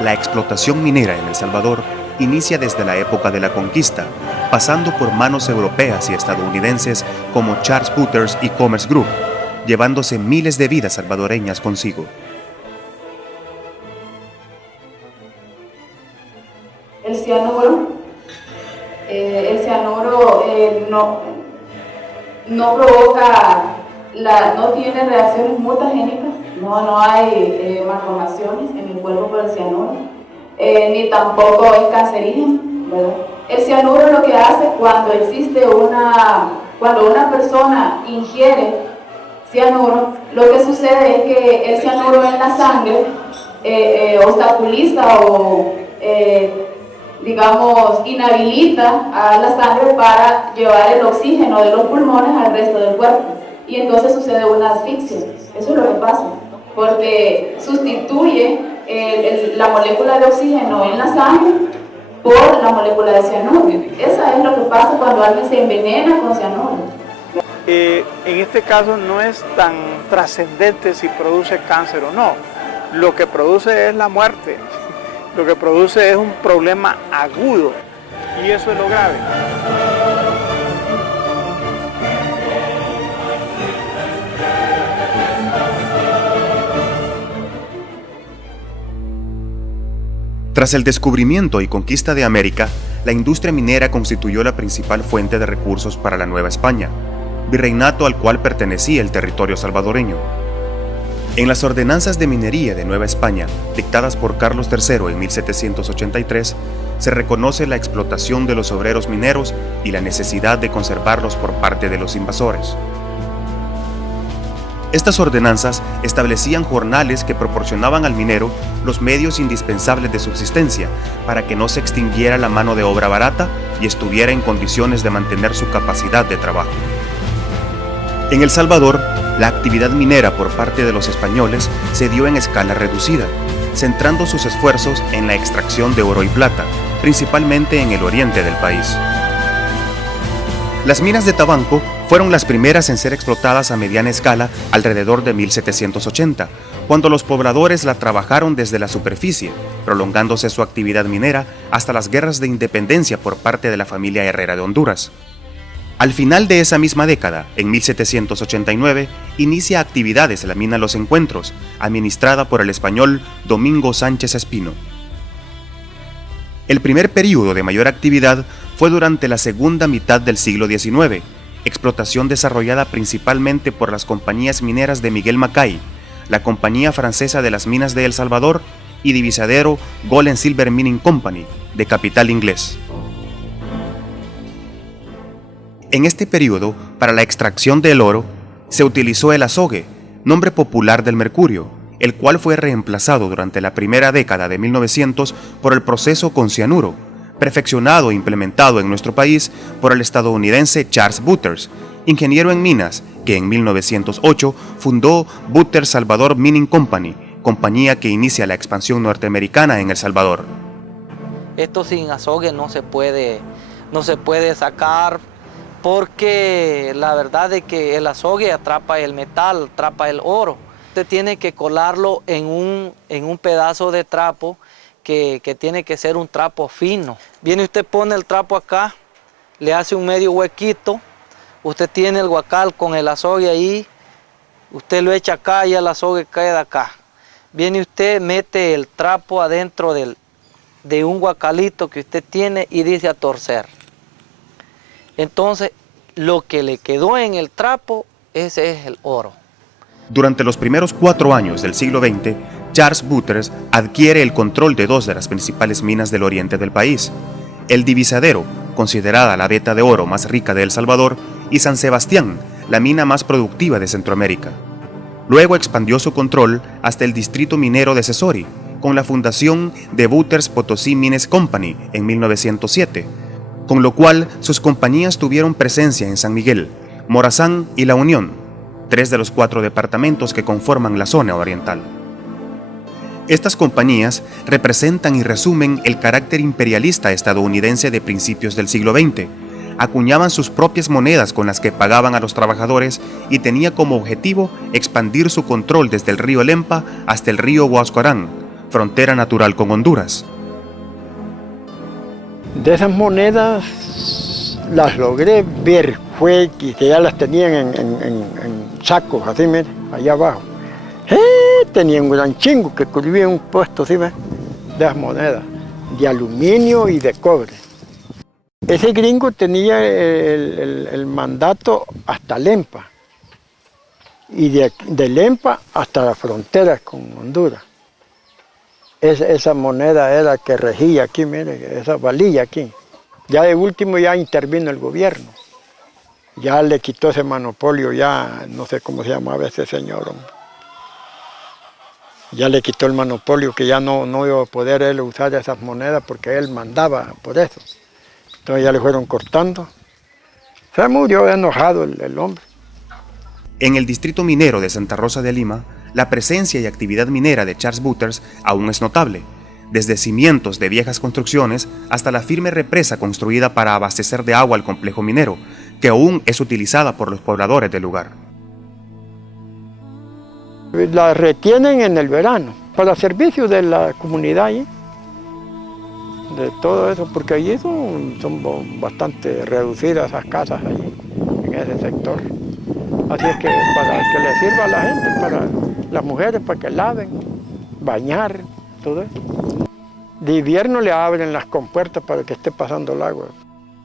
La explotación minera en El Salvador inicia desde la época de la conquista, pasando por manos europeas y estadounidenses como Charles Booters y Commerce Group, llevándose miles de vidas salvadoreñas consigo. El cianuro no provoca, no tiene reacciones mutagénicas, no hay malformaciones en el cuerpo por el cianuro, ni tampoco es cancerígeno, ¿verdad? El cianuro lo que hace cuando una persona ingiere cianuro, lo que sucede es que el cianuro en la sangre obstaculiza o digamos, inhabilita a la sangre para llevar el oxígeno de los pulmones al resto del cuerpo. Y entonces sucede una asfixia. Eso es lo que pasa, porque sustituye la molécula de oxígeno en la sangre por la molécula de cianuro. Eso es lo que pasa cuando alguien se envenena con cianuro. En este caso no es tan trascendente si produce cáncer o no. Lo que produce es la muerte. Lo que produce es un problema agudo y eso es lo grave. Tras el descubrimiento y conquista de América, la industria minera constituyó la principal fuente de recursos para la Nueva España, virreinato al cual pertenecía el territorio salvadoreño. En las ordenanzas de minería de Nueva España, dictadas por Carlos III en 1783, se reconoce la explotación de los obreros mineros y la necesidad de conservarlos por parte de los invasores. Estas ordenanzas establecían jornales que proporcionaban al minero los medios indispensables de subsistencia para que no se extinguiera la mano de obra barata y estuviera en condiciones de mantener su capacidad de trabajo. En El Salvador, la actividad minera por parte de los españoles se dio en escala reducida, centrando sus esfuerzos en la extracción de oro y plata, principalmente en el oriente del país. Las minas de Tabanco fueron las primeras en ser explotadas a mediana escala alrededor de 1780, cuando los pobladores la trabajaron desde la superficie, prolongándose su actividad minera hasta las guerras de independencia por parte de la familia Herrera de Honduras. Al final de esa misma década, en 1789, inicia actividades la mina Los Encuentros, administrada por el español Domingo Sánchez Espino. El primer período de mayor actividad fue durante la segunda mitad del siglo XIX, explotación desarrollada principalmente por las compañías mineras de Miguel Mackay, la Compañía Francesa de las Minas de El Salvador y divisadero Gold and Silver Mining Company, de capital inglés. En este periodo, para la extracción del oro, se utilizó el azogue, nombre popular del mercurio, el cual fue reemplazado durante la primera década de 1900 por el proceso con cianuro, perfeccionado e implementado en nuestro país por el estadounidense Charles Booters, ingeniero en minas, que en 1908 fundó Booters Salvador Mining Company, compañía que inicia la expansión norteamericana en El Salvador. Esto sin azogue no se puede sacar, porque la verdad es que el azogue atrapa el metal, atrapa el oro. Usted tiene que colarlo en un pedazo de trapo que tiene que ser un trapo fino. Viene usted, pone el trapo acá, le hace un medio huequito, usted tiene el guacal con el azogue ahí, usted lo echa acá y el azogue queda acá. Viene usted, mete el trapo adentro de un guacalito que usted tiene y dice a torcer. Entonces, lo que le quedó en el trapo, ese es el oro. Durante los primeros 4 años del siglo XX, Charles Booters adquiere el control de 2 de las principales minas del oriente del país, el Divisadero, considerada la veta de oro más rica de El Salvador, y San Sebastián, la mina más productiva de Centroamérica. Luego expandió su control hasta el distrito minero de Cesori, con la fundación de Booters Potosí Mines Company en 1907, con lo cual sus compañías tuvieron presencia en San Miguel, Morazán y La Unión, 3 de los 4 departamentos que conforman la zona oriental. Estas compañías representan y resumen el carácter imperialista estadounidense de principios del siglo XX. Acuñaban sus propias monedas con las que pagaban a los trabajadores y tenía como objetivo expandir su control desde el río Lempa hasta el río Huascarán, frontera natural con Honduras. De esas monedas las logré ver, fue que ya las tenían en sacos, así, mire, allá abajo. Tenían un gran chingo que cubría un puesto, ¿sí ves? De esas monedas, de aluminio y de cobre. Ese gringo tenía el mandato hasta Lempa, y de Lempa hasta la frontera con Honduras. Esa moneda era que regía aquí, mire, esa valía aquí. Ya de último ya intervino el gobierno. Ya le quitó ese monopolio, ya no sé cómo se llamaba ese señor. Ya le quitó el monopolio, que ya no iba a poder él usar esas monedas porque él mandaba por eso. Entonces ya le fueron cortando. Se murió enojado el hombre. En el distrito minero de Santa Rosa de Lima, la presencia y actividad minera de Charles Butters aún es notable, desde cimientos de viejas construcciones hasta la firme represa construida para abastecer de agua al complejo minero, que aún es utilizada por los pobladores del lugar. La retienen en el verano, para servicio de la comunidad allí, de todo eso, porque allí son bastante reducidas esas casas allí, en ese sector. Así es que para que le sirva a la gente, para las mujeres, para que laven, bañar, todo eso. De invierno le abren las compuertas para que esté pasando el agua.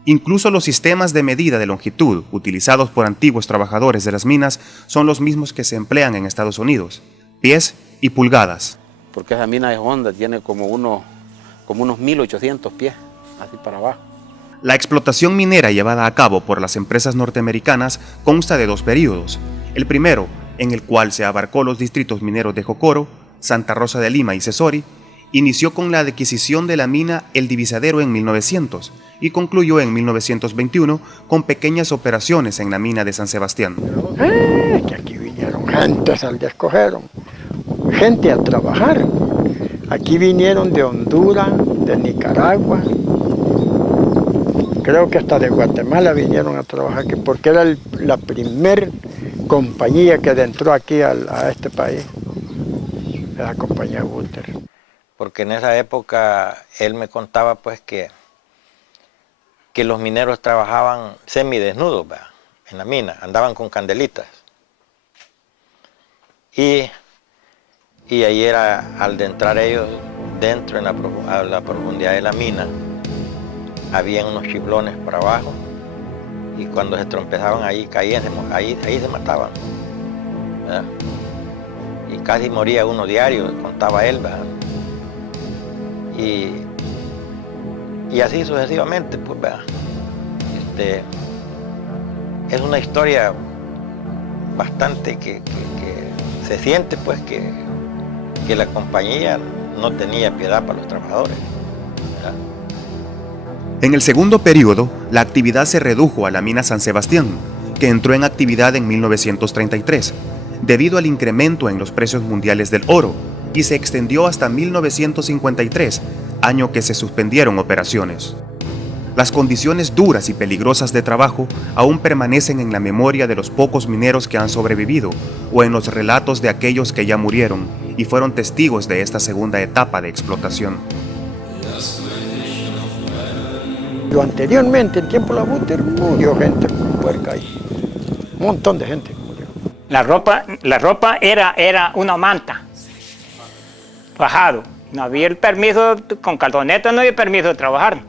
Incluso los sistemas de medida de longitud utilizados por antiguos trabajadores de las minas son los mismos que se emplean en Estados Unidos, pies y pulgadas. Porque esa mina es honda, tiene como unos 1800 pies, así para abajo. La explotación minera llevada a cabo por las empresas norteamericanas consta de dos periodos. El primero, en el cual se abarcó los distritos mineros de Jocoro, Santa Rosa de Lima y Cesori, inició con la adquisición de la mina El Divisadero en 1900 y concluyó en 1921 con pequeñas operaciones en la mina de San Sebastián. Que aquí vinieron gentes al escogieron, gente a trabajar. Aquí vinieron de Honduras, de Nicaragua, creo que hasta de Guatemala vinieron a trabajar aquí, porque era la primer compañía que entró aquí a este país, la compañía Butters. Porque en esa época él me contaba pues que los mineros trabajaban semidesnudos, ¿verdad? En la mina, andaban con candelitas. Y ahí era, al de entrar ellos dentro a la profundidad de la mina, habían unos chiflones por abajo y cuando se trompezaban ahí caían, ahí se mataban, ¿verdad? Y casi moría uno diario, contaba él, ¿verdad? Y así sucesivamente, pues, ¿verdad? Es una historia bastante que se siente pues que la compañía no tenía piedad para los trabajadores, ¿verdad? En el segundo periodo, la actividad se redujo a la mina San Sebastián, que entró en actividad en 1933, debido al incremento en los precios mundiales del oro, y se extendió hasta 1953, año que se suspendieron operaciones. Las condiciones duras y peligrosas de trabajo aún permanecen en la memoria de los pocos mineros que han sobrevivido o en los relatos de aquellos que ya murieron y fueron testigos de esta segunda etapa de explotación. Lo anteriormente, en tiempo de la Butters, murió gente con puerca ahí. Un montón de gente murió. La ropa era una manta, fajado. No había el permiso, con calzoneta no había permiso de trabajar.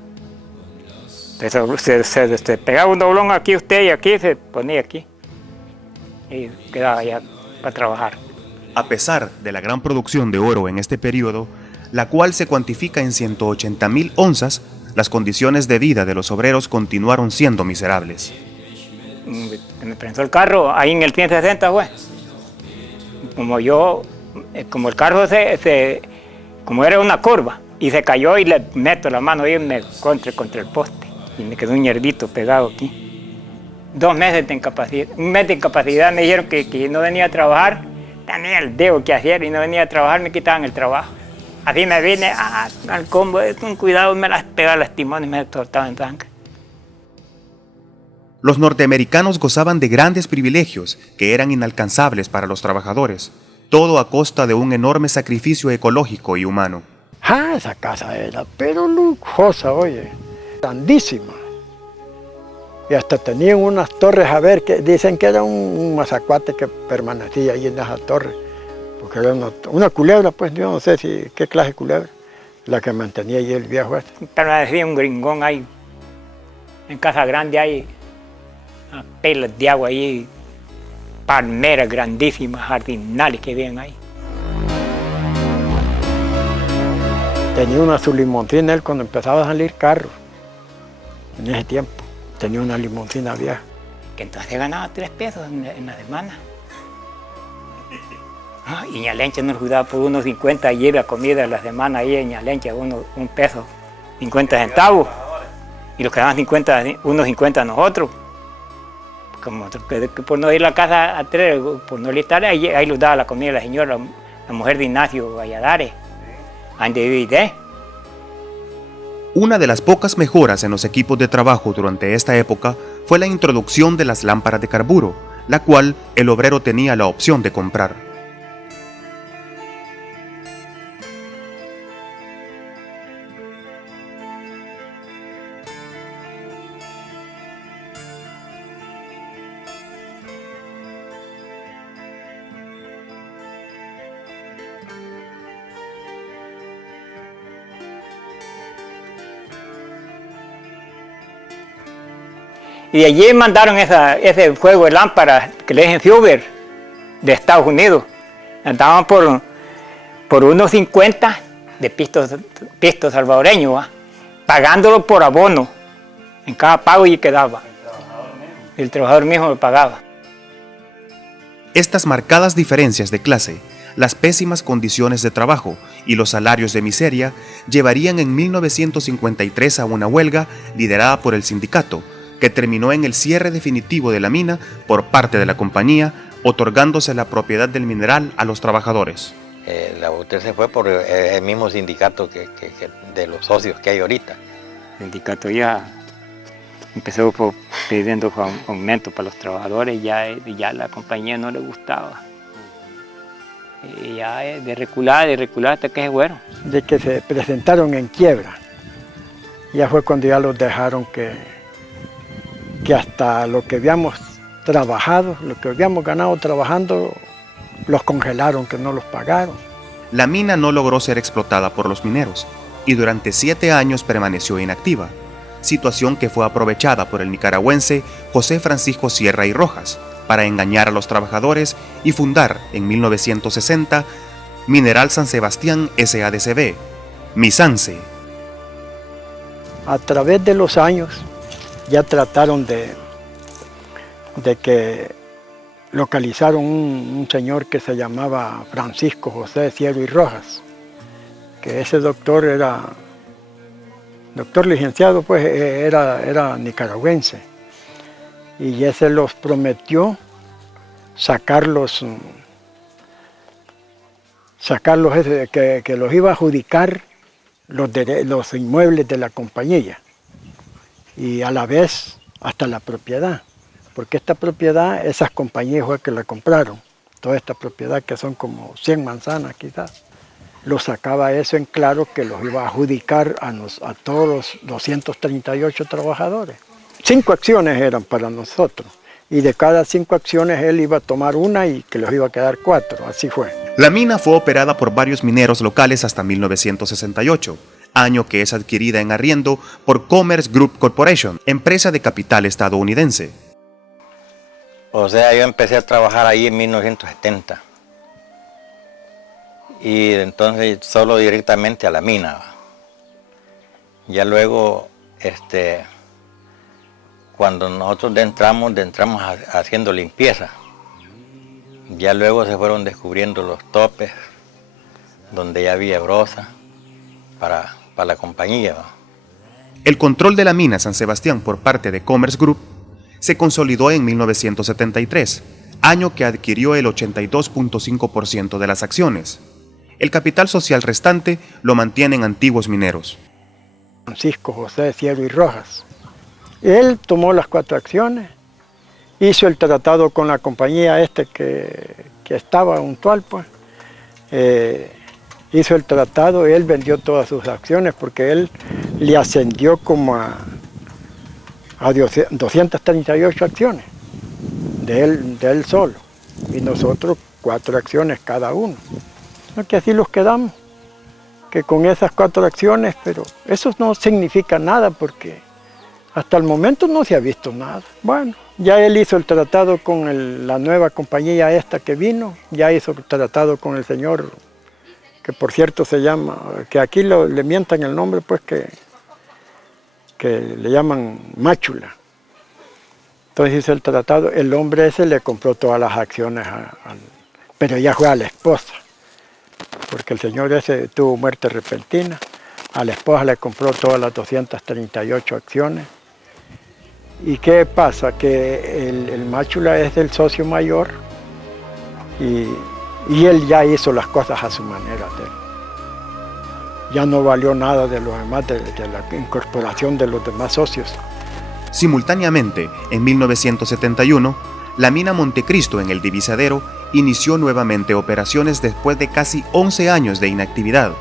Se pegaba un doblón aquí usted y aquí se ponía aquí. Y quedaba ya para trabajar. A pesar de la gran producción de oro en este periodo, la cual se cuantifica en 180,000 onzas, las condiciones de vida de los obreros continuaron siendo miserables. Me prensó el carro ahí en el 160, güey. Como el carro como era una curva, y se cayó y le meto la mano y me contra el poste. Y me quedó un ñerdito pegado aquí. 2 meses de incapacidad. Un mes de incapacidad me dijeron que no venía a trabajar. Tenía el dedo que hacer y no venía a trabajar, me quitaban el trabajo. Así me vine al combo, con cuidado me las pegaba las timones y me tortaba en sangre. Los norteamericanos gozaban de grandes privilegios que eran inalcanzables para los trabajadores. todo a costa de un enorme sacrificio ecológico y humano. Ah, esa casa era pero lujosa, oye, grandísima. Y hasta tenían unas torres, a ver, que dicen que era un mazacuate que permanecía ahí en esa torre. Porque era una culebra, pues yo no sé qué clase de culebra, la que mantenía ahí el viejo este. Permanecía un gringón ahí, en Casa Grande hay pelas de agua ahí, palmeras grandísimas, jardinales que ven ahí. Tenía una su limoncina él cuando empezaba a salir carros, en ese tiempo. Tenía una limoncina vieja. Que entonces ganaba 3 pesos en la semana. Y Ñalenche nos jugaba por unos 50 y la comida a la semana ahí en Ñalenche, un peso, 50 centavos. Y los que daban 50, unos 50 a nosotros. Como que por no ir a la casa a 3, por no estar ahí los daba la comida la señora, la mujer de Ignacio Valladares, antes de vivir. Una de las pocas mejoras en los equipos de trabajo durante esta época fue la introducción de las lámparas de carburo, la cual el obrero tenía la opción de comprar. Y de allí mandaron ese juego de lámparas que le dicen Fuber de Estados Unidos. Andaban por unos 50 de pistos salvadoreños, ¿va? Pagándolo por abono. En cada pago y quedaba. El trabajador mismo lo pagaba. Estas marcadas diferencias de clase, las pésimas condiciones de trabajo y los salarios de miseria llevarían en 1953 a una huelga liderada por el sindicato, que terminó en el cierre definitivo de la mina por parte de la compañía, otorgándose la propiedad del mineral a los trabajadores. La UTER se fue por el mismo sindicato que de los socios que hay ahorita. El sindicato ya empezó pidiendo aumento para los trabajadores, ya la compañía no le gustaba. Y ya de recular hasta que se fueron. De que se presentaron en quiebra, ya fue cuando ya los dejaron que hasta lo que habíamos trabajado, lo que habíamos ganado trabajando, los congelaron, que no los pagaron. La mina no logró ser explotada por los mineros y durante 7 años permaneció inactiva, situación que fue aprovechada por el nicaragüense José Francisco Sierra y Rojas para engañar a los trabajadores y fundar en 1960 Mineral San Sebastián SADCB, MISANSE. A través de los años ya trataron de que localizaron un señor que se llamaba Francisco José Sierra y Rojas, que ese doctor era doctor licenciado, pues era nicaragüense, y ese los prometió sacarlos que los iba a adjudicar los inmuebles de la compañía y a la vez hasta la propiedad, porque esta propiedad, esas compañías fue que la compraron, toda esta propiedad que son como 100 manzanas quizás, lo sacaba eso en claro que los iba a adjudicar a todos los 238 trabajadores. 5 acciones eran para nosotros y de cada 5 acciones él iba a tomar una y que los iba a quedar 4, así fue. La mina fue operada por varios mineros locales hasta 1968, año que es adquirida en arriendo por Commerce Group Corporation, empresa de capital estadounidense. O sea, yo empecé a trabajar ahí en 1970 y entonces solo directamente a la mina. Ya luego, cuando nosotros entramos haciendo limpieza. Ya luego se fueron descubriendo los topes donde ya había brosa para la compañía. El control de la mina San Sebastián por parte de Commerce Group se consolidó en 1973, año que adquirió el 82.5% de las acciones. El capital social restante lo mantienen antiguos mineros. Francisco José Sierra y Rojas. Él tomó las 4 acciones, hizo el tratado con la compañía que estaba puntual, pues, hizo el tratado, él vendió todas sus acciones porque él le ascendió como a 238 acciones de él solo, y nosotros 4 acciones cada uno. ¿No? Que así los quedamos, que con esas 4 acciones, pero eso no significa nada porque hasta el momento no se ha visto nada. Bueno, ya él hizo el tratado con la nueva compañía esta que vino, ya hizo el tratado con el señor, que por cierto se llama, que aquí le mientan el nombre, pues que le llaman Máchula. Entonces hizo el tratado, el hombre ese le compró todas las acciones, pero ya fue a la esposa, porque el señor ese tuvo muerte repentina. A la esposa le compró todas las 238 acciones. ¿Y qué pasa? Que el Máchula es el socio mayor y él ya hizo las cosas a su manera. Ya no valió nada de los demás, de la incorporación de los demás socios. Simultáneamente, en 1971, la mina Montecristo en el Divisadero inició nuevamente operaciones después de casi 11 años de inactividad.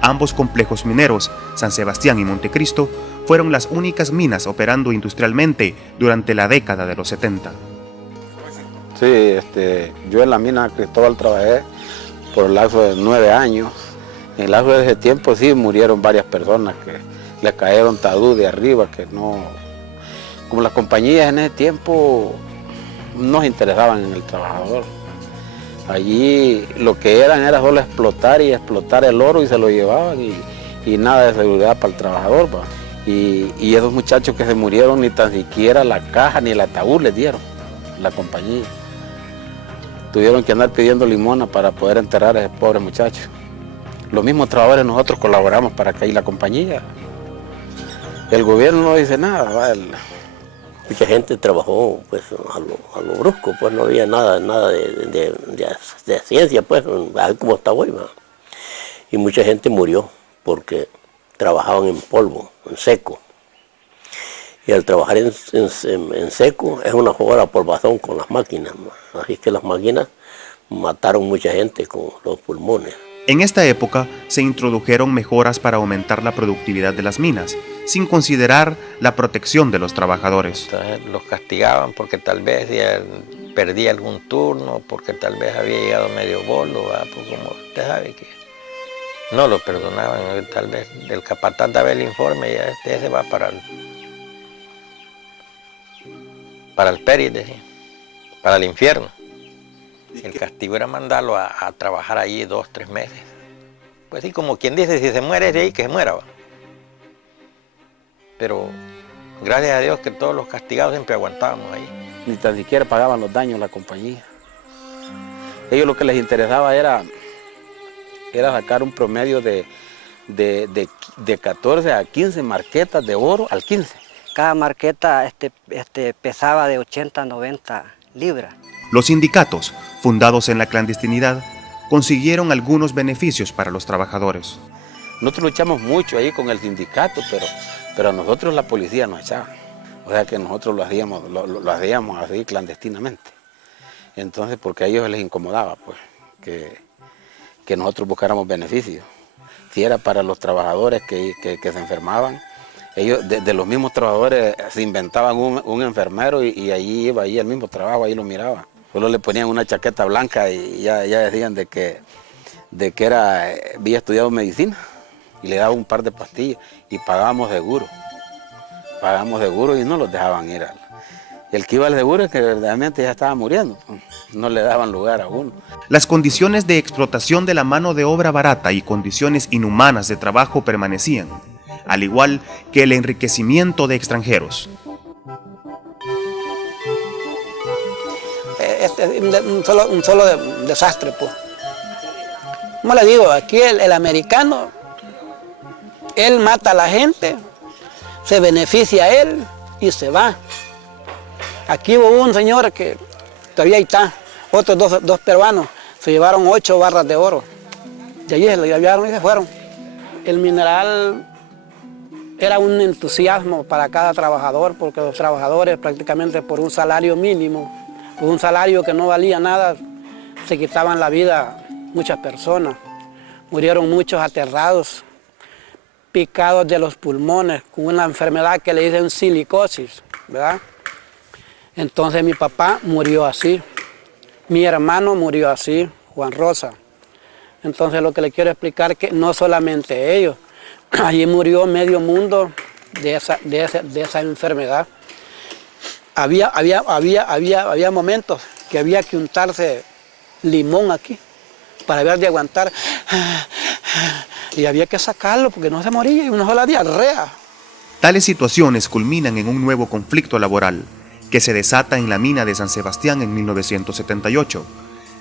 Ambos complejos mineros, San Sebastián y Montecristo, fueron las únicas minas operando industrialmente durante la década de los 70. Sí, yo en la mina Cristóbal trabajé por el lapso de 9 años. En el lapso de ese tiempo sí murieron varias personas que les cayeron taúd de arriba, que no... Como las compañías en ese tiempo no se interesaban en el trabajador. Allí lo que era solo explotar el oro y se lo llevaban y nada de seguridad para el trabajador. ¿Va? Y esos muchachos que se murieron ni tan siquiera la caja ni el ataúd les dieron, la compañía. Tuvieron que andar pidiendo limona para poder enterrar a esos pobres muchachos. Los mismos trabajadores nosotros colaboramos para que ahí la compañía. El gobierno no dice nada. ¿Va? Mucha gente trabajó pues a lo brusco, pues no había nada de ciencia, pues, como está hoy. ¿Va? Y mucha gente murió porque trabajaban en polvo, en seco. Y al trabajar en seco es una jugada por bazón con las máquinas. ¿Va? Así que las máquinas mataron mucha gente con los pulmones. En esta época se introdujeron mejoras para aumentar la productividad de las minas, sin considerar la protección de los trabajadores. Entonces los castigaban porque tal vez perdía algún turno, porque tal vez había llegado medio bolo, pues como usted sabe que no lo perdonaban, tal vez el capataz daba el informe y ya ese va para el Pérez, para el infierno. El castigo era mandarlo a trabajar allí 2 o 3 meses. Pues sí, como quien dice, si se muere de ahí, que se muera. ¿Va? Pero gracias a Dios que todos los castigados siempre aguantábamos ahí. Ni tan siquiera pagaban los daños la compañía. Ellos lo que les interesaba era sacar un promedio de 14 a 15 marquetas de oro al 15. Cada marqueta pesaba de 80 a 90 libras. Los sindicatos, fundados en la clandestinidad, consiguieron algunos beneficios para los trabajadores. Nosotros luchamos mucho ahí con el sindicato, pero a nosotros la policía nos echaba. O sea que nosotros lo hacíamos así clandestinamente. Entonces, porque a ellos les incomodaba, pues, que nosotros buscáramos beneficios. Si era para los trabajadores que se enfermaban, ellos, de los mismos trabajadores, se inventaban un enfermero y allí iba ahí el mismo trabajo, ahí lo miraba. Solo le ponían una chaqueta blanca y ya decían de que había estudiado medicina y le daban un par de pastillas y pagábamos seguro. Pagábamos seguro y no los dejaban ir. El que iba al seguro es que verdaderamente ya estaba muriendo, no le daban lugar a uno. Las condiciones de explotación de la mano de obra barata y condiciones inhumanas de trabajo permanecían, al igual que el enriquecimiento de extranjeros. Un solo desastre, pues. Como le digo, aquí el americano, él mata a la gente, se beneficia a él y se va. Aquí hubo un señor que todavía ahí está, otros dos peruanos, se llevaron 8 barras de oro. De allí se lo llevaron y se fueron. El mineral era un entusiasmo para cada trabajador, porque los trabajadores prácticamente por un salario mínimo, por un salario que no valía nada, se quitaban la vida muchas personas. Murieron muchos aterrados, picados de los pulmones, con una enfermedad que le dicen silicosis, ¿verdad? Entonces mi papá murió así, mi hermano murió así, Juan Rosa. Entonces lo que le quiero explicar es que no solamente ellos, allí murió medio mundo de esa enfermedad. Había momentos que había que untarse limón aquí para ver de aguantar y había que sacarlo porque no se moría y una sola diarrea. Tales situaciones culminan en un nuevo conflicto laboral que se desata en la mina de San Sebastián en 1978,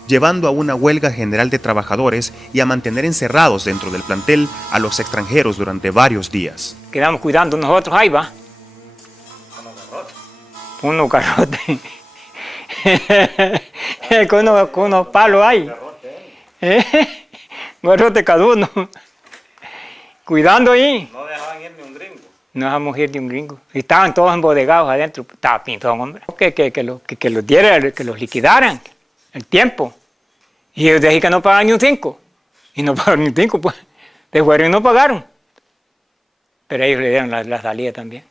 llevando a una huelga general de trabajadores y a mantener encerrados dentro del plantel a los extranjeros durante varios días. Quedamos cuidando nosotros, ahí va. Unos garrotes. con unos palos ahí. Garrote cada uno. Cuidando ahí. No dejaban ir ni un gringo. No dejamos ir ni un gringo. Estaban todos embodegados adentro. Estaba pintón, hombre. Que los dieran, que los liquidaran el tiempo. Y ellos dije que no pagaban ni un 5. Y no pagaron ni un 5, pues. De fueron y no pagaron. Pero ellos le dieron la salida también.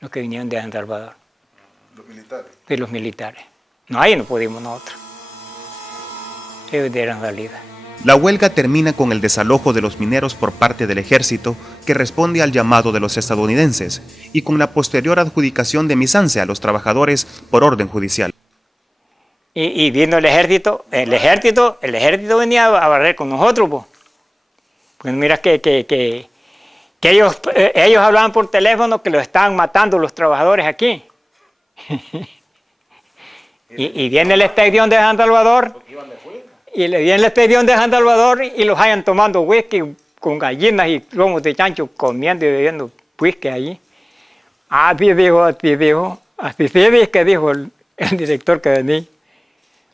Los que vinieron de San Salvador. ¿Los militares? De los militares. No, ahí no pudimos nosotros. Ellos dieron salida. La huelga termina con el desalojo de los mineros por parte del ejército, que responde al llamado de los estadounidenses, y con la posterior adjudicación de Misance a los trabajadores por orden judicial. Y vino el ejército venía a barrer con nosotros, pues. Pues mira que ellos hablaban por teléfono que los estaban matando los trabajadores aquí. y viene la expedición de San Salvador, y le viene la expedición de San Salvador y los hayan tomando whisky con gallinas y lomos de chancho comiendo y bebiendo whisky allí. Así dijo, así es que dijo el director que venía.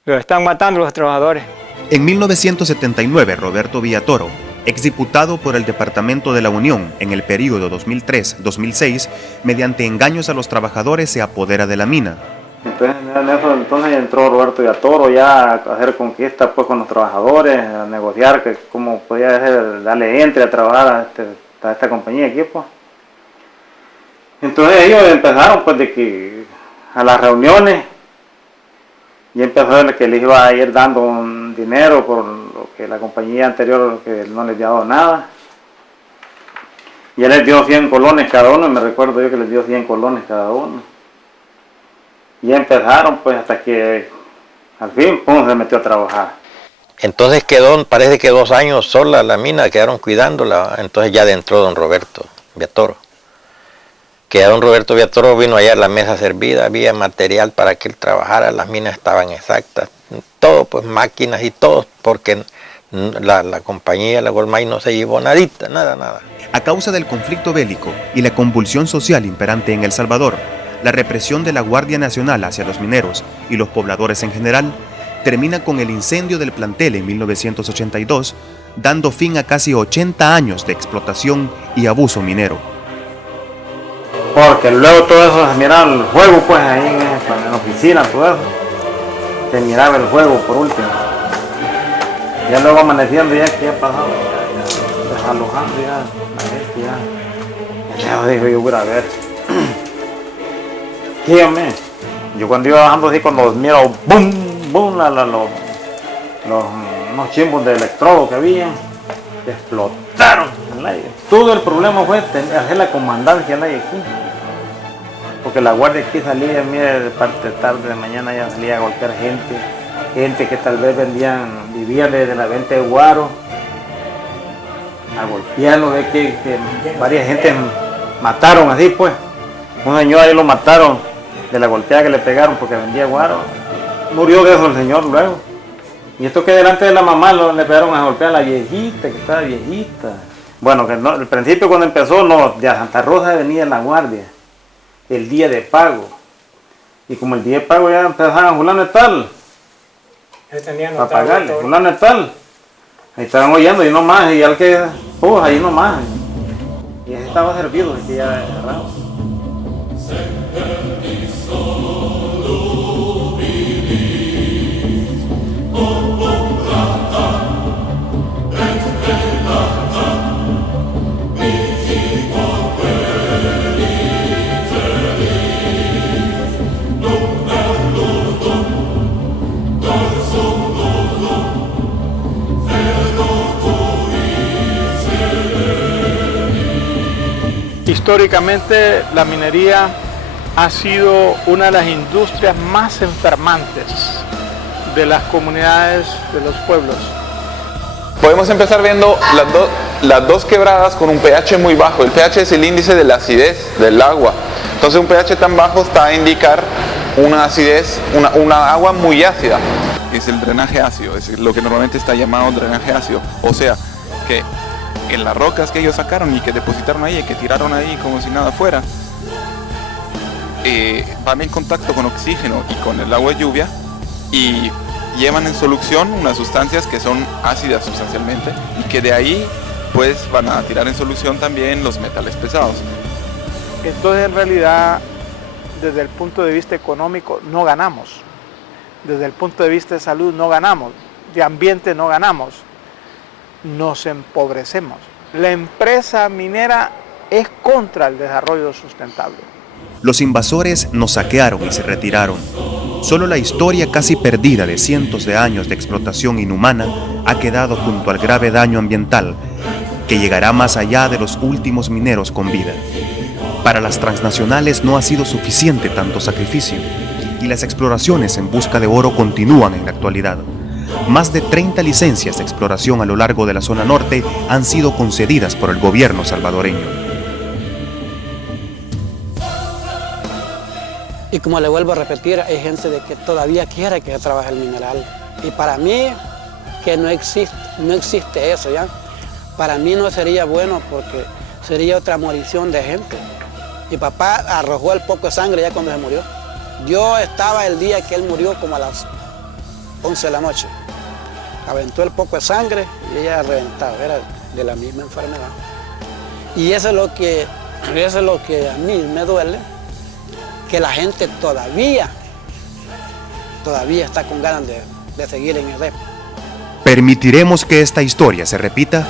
Los están matando los trabajadores. En 1979, Roberto Villatoro, exdiputado por el Departamento de la Unión en el período 2003-2006, mediante engaños a los trabajadores se apodera de la mina. Entonces entró Roberto Villatoro ya a hacer conquista pues, con los trabajadores, a negociar que cómo podía darle entre a trabajar a esta compañía aquí. Pues. Entonces ellos empezaron pues de que a las reuniones y empezó el que les iba a ir dando un dinero por lo que la compañía anterior que no les había dado nada. Y él les dio 100 colones cada uno, y me recuerdo yo que les dio 100 colones cada uno. Y empezaron pues hasta que al fin pum, se metió a trabajar. Entonces parece que 2 años sola la mina, quedaron cuidándola, entonces ya entró don Roberto Villatoro. Que ya don Roberto Villatoro vino allá a la mesa servida, había material para que él trabajara, las minas estaban exactas, todo, pues máquinas y todo, porque la compañía, la Goldmine, no se llevó nadita, nada. A causa del conflicto bélico y la convulsión social imperante en El Salvador, la represión de la Guardia Nacional hacia los mineros y los pobladores en general termina con el incendio del plantel en 1982, dando fin a casi 80 años de explotación y abuso minero. Porque luego todo eso se miraba el juego pues ahí en la oficina, todo eso. Se miraba el juego por último. Ya luego amaneciendo ya que ya pasaba, ya desalojando ya la gente ya. Ya dijo yo voy a ver. Dígame, yo cuando iba bajando así cuando miro boom, unos chimbos de electrodo que había, explotaron en el aire. Todo el problema fue hacer la comandancia en el aire aquí. Porque la guardia aquí salía, mire, de parte tarde de mañana ya salía a golpear gente que tal vez vivían desde la venta de guaro, a golpearlo, de que varias gente mataron así pues. Un señor ahí lo mataron de la golpeada que le pegaron porque vendía guaro. Murió de eso el señor luego. Y esto que delante de la mamá le pegaron a golpear a la viejita, que estaba viejita. Bueno, que no, al principio cuando empezó, no, de Santa Rosa venía la guardia, el día de pago. Y como el día de pago ya empezaban fulano y tal, para pagarle, fulano y tal. Ahí estaban oyendo y no más, y al que, pues ahí no más. Y ese estaba servido, que ya agarrado. Históricamente la minería ha sido una de las industrias más enfermantes de las comunidades, de los pueblos. Podemos empezar viendo las dos quebradas con un pH muy bajo. El pH es el índice de la acidez del agua. Entonces un pH tan bajo está a indicar una acidez, una agua muy ácida. Es el drenaje ácido, es lo que normalmente está llamado drenaje ácido. O sea, que en las rocas que ellos sacaron y que depositaron ahí y que tiraron ahí como si nada fuera, van en contacto con oxígeno y con el agua de lluvia y llevan en solución unas sustancias que son ácidas sustancialmente y que de ahí pues van a tirar en solución también los metales pesados. Entonces en realidad desde el punto de vista económico no ganamos, desde el punto de vista de salud no ganamos, de ambiente no ganamos, nos empobrecemos. La empresa minera es contra el desarrollo sustentable. Los invasores nos saquearon y se retiraron. Solo la historia casi perdida de cientos de años de explotación inhumana ha quedado junto al grave daño ambiental que llegará más allá de los últimos mineros con vida. Para las transnacionales no ha sido suficiente tanto sacrificio y las exploraciones en busca de oro continúan en la actualidad. Más de 30 licencias de exploración a lo largo de la zona norte han sido concedidas por el gobierno salvadoreño. Y como le vuelvo a repetir, hay gente de que todavía quiere que se trabaje el mineral. Y para mí, que no existe eso, ¿ya? Para mí no sería bueno porque sería otra morición de gente. Mi papá arrojó el poco de sangre ya cuando se murió. Yo estaba el día que él murió como a las 11 de la noche. Aventó el poco de sangre y ella reventaba, era de la misma enfermedad. Y eso es lo que a mí me duele, que la gente todavía está con ganas de seguir en el rep. ¿Permitiremos que esta historia se repita?